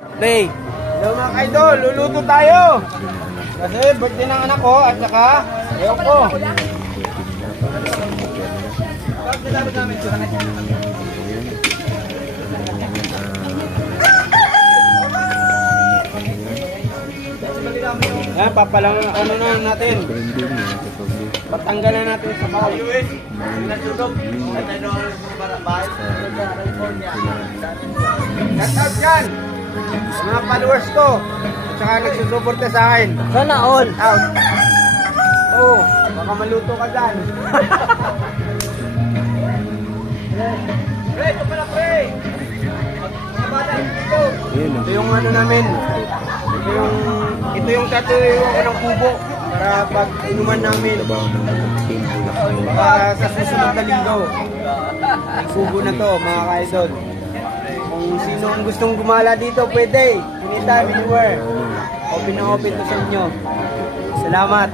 Play. Hello mga kaidol, luluto tayo. Kasi birthday ng anak ko at saka ayaw ko. Ayan, papalang ano na natin. Patanggalan natin sa bahay. Shout out yan! Sa mga followers ko. At saka nagsusuporta sa akin. Sana all. Out. Oh, baka maluto ka dyan. Pre, ito pala pre. Mga bata, ito. Ito yung ano namin. Ito yung tatuyo ko ng kubo. Para pag inuman namin. Para sa susunod na linggo. Ang kubo na to mga ka-idol. Kung sino ang gustong gumala dito, pwede. Anytime, anywhere. Open na open to sa inyo. Salamat.